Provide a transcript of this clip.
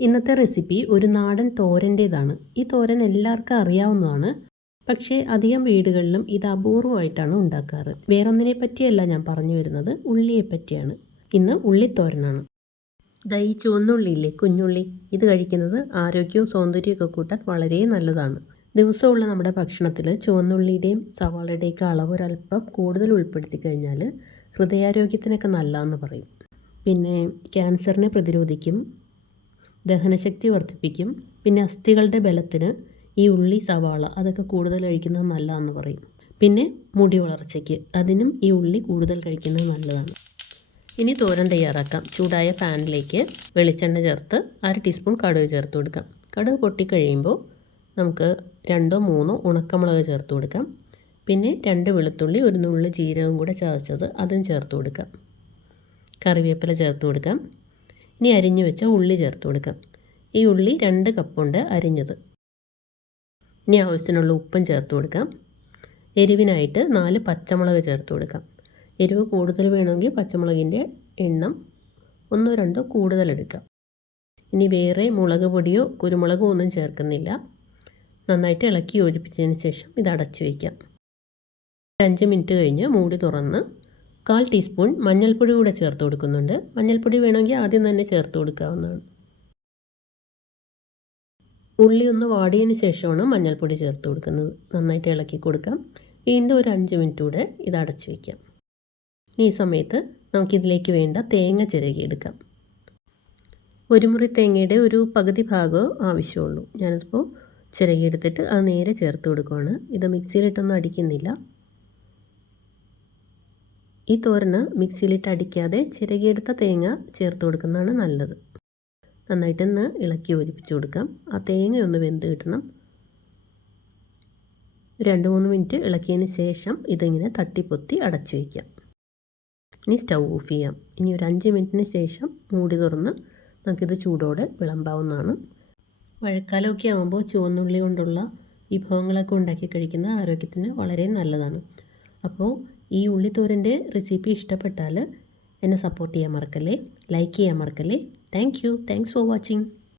ഇന്നത്തെ റെസിപ്പി ഒരു നാടൻ തോരന്റേതാണ്. ഈ തോരൻ എല്ലാവർക്കും അറിയാവുന്നതാണ്. പക്ഷേ അധികം വീടുകളിലും ഇത് അപൂർവമായിട്ടാണ് ഉണ്ടാക്കാറ്. വേറൊന്നിനെ പറ്റിയല്ല ഞാൻ പറഞ്ഞു വരുന്നത്. ഉള്ളിയെ പറ്റിയാണ് ഇന്ന് ഉള്ളിത്തോരനാണ്. ദൈ ചുവന്നുള്ളിയില്ലേ കുഞ്ഞുള്ളി? ഇത് കഴിക്കുന്നത് ആരോഗ്യവും സൗന്ദര്യമൊക്കെ കൂട്ടാൻ വളരെ നല്ലതാണ്. ദിവസമുള്ള നമ്മുടെ ഭക്ഷണത്തിൽ ചുവന്നുള്ളിയുടെയും സവാളയുടെയൊക്കെ അളവ് ഒരല്പം കൂടുതൽ ഉൾപ്പെടുത്തി കഴിഞ്ഞാൽ ഹൃദയാരോഗ്യത്തിനൊക്കെ നല്ലതെന്ന് പറയും. പിന്നെ ക്യാൻസറിനെ പ്രതിരോധിക്കും. ദഹനശക്തി വർദ്ധിപ്പിക്കും. പിന്നെ അസ്ഥികളുടെ ബലത്തിന് ഈ ഉള്ളി സവാള അതൊക്കെ കൂടുതൽ കഴിക്കുന്നത് നല്ലതാണെന്ന് പറയും. പിന്നെ മുടി വളർച്ചയ്ക്ക് അതിനും ഈ ഉള്ളി കൂടുതൽ കഴിക്കുന്നത് നല്ലതാണ്. ഇനി തോരൻ തയ്യാറാക്കാം. ചൂടായ പാനിലേക്ക് വെളിച്ചെണ്ണ ചേർത്ത് അര ടീസ്പൂൺ കടുക് ചേർത്ത് കൊടുക്കാം. കടുക് പൊട്ടിക്കഴിയുമ്പോൾ നമുക്ക് രണ്ടോ മൂന്നോ ഉണക്കമുളക് ചേർത്ത് കൊടുക്കാം. പിന്നെ രണ്ട് വെളുത്തുള്ളി ഒരു നുള്ളു ജീരകം കൂടെ ചതച്ചത് അതും ചേർത്ത് കൊടുക്കാം. കറിവേപ്പില ചേർത്ത് കൊടുക്കാം. ഇനി അരിഞ്ഞു വെച്ച ഉള്ളി ചേർത്ത് കൊടുക്കാം. ഈ ഉള്ളി രണ്ട് കപ്പുണ്ട് അരിഞ്ഞത്. ഇനി ആവശ്യത്തിനുള്ള ഉപ്പും ചേർത്ത് കൊടുക്കാം. എരിവിനായിട്ട് നാല് പച്ചമുളക് ചേർത്ത് കൊടുക്കാം. എരിവ് കൂടുതൽ വേണമെങ്കിൽ പച്ചമുളകിന്റെ എണ്ണം ഒന്നോ രണ്ടോ കൂടുതൽ എടുക്കാം. ഇനി വേറെ മുളക് പൊടിയോ കുരുമുളകോ ഒന്നും ചേർക്കുന്നില്ല. നന്നായിട്ട് ഇളക്കി യോജിപ്പിച്ചതിന് ശേഷം ഇത് അടച്ചു വയ്ക്കാം. അഞ്ച് മിനിറ്റ് കഴിഞ്ഞ് മൂടി തുറന്ന് കാൽ ടീസ്പൂൺ മഞ്ഞൾപ്പൊടി കൂടെ ചേർത്ത് കൊടുക്കുന്നുണ്ട്. മഞ്ഞൾപ്പൊടി വേണമെങ്കിൽ ആദ്യം തന്നെ ചേർത്ത് കൊടുക്കാവുന്നതാണ്. ഉള്ളി ഒന്ന് വാടിയതിന് ശേഷമാണ് മഞ്ഞൾപ്പൊടി ചേർത്ത് കൊടുക്കുന്നത്. നന്നായിട്ട് ഇളക്കി കൊടുക്കാം. വീണ്ടും ഒരു അഞ്ച് മിനിറ്റ് കൂടെ ഇത് അടച്ചു വയ്ക്കാം ഈ സമയത്ത് നമുക്കിതിലേക്ക് വേണ്ട തേങ്ങ ചിരകിയെടുക്കാം. ഒരു മുറി തേങ്ങയുടെ ഒരു പകുതി ഭാഗമോ ആവശ്യമുള്ളൂ. ഞാനിപ്പോൾ ചിരകിയെടുത്തിട്ട് അത് നേരെ ചേർത്ത് കൊടുക്കുകയാണ് ഇത് മിക്സിയിലിട്ടൊന്നും അടിക്കുന്നില്ല. ഈ തോരന് മിക്സിയിലിട്ട് അടിക്കാതെ ചിരകിയെടുത്ത തേങ്ങ ചേർത്ത് കൊടുക്കുന്നതാണ് നല്ലത്. നന്നായിട്ടൊന്ന് ഇളക്കി യോജിപ്പിച്ച് കൊടുക്കാം. ആ തേങ്ങ ഒന്ന് വെന്ത് കിട്ടണം. രണ്ട് മൂന്ന് മിനിറ്റ് ഇളക്കിയതിന് ശേഷം ഇതിങ്ങനെ തട്ടിപ്പൊത്തി അടച്ചു വയ്ക്കാം. ഇനി സ്റ്റൗ ഓഫ് ചെയ്യാം. ഇനി ഒരു അഞ്ച് മിനിറ്റിന് ശേഷം മൂടി തുറന്ന് നമുക്കിത് ചൂടോടെ വിളമ്പാവുന്നതാണ്. മഴക്കാലമൊക്കെ ആകുമ്പോൾ ചുവന്നുള്ളി കൊണ്ടുള്ള വിഭവങ്ങളൊക്കെ ഉണ്ടാക്കി കഴിക്കുന്നത് ആരോഗ്യത്തിന് വളരെ നല്ലതാണ്. അപ്പോൾ ഈ ഉള്ളിത്തോരന്റെ റെസിപ്പി ഇഷ്ടപ്പെട്ടാൽ എന്നെ സപ്പോർട്ട് ചെയ്യാൻ മറക്കല്ലേ? ലൈക്ക് ചെയ്യാൻ മറക്കല്ലേ? Thank you thanks for watching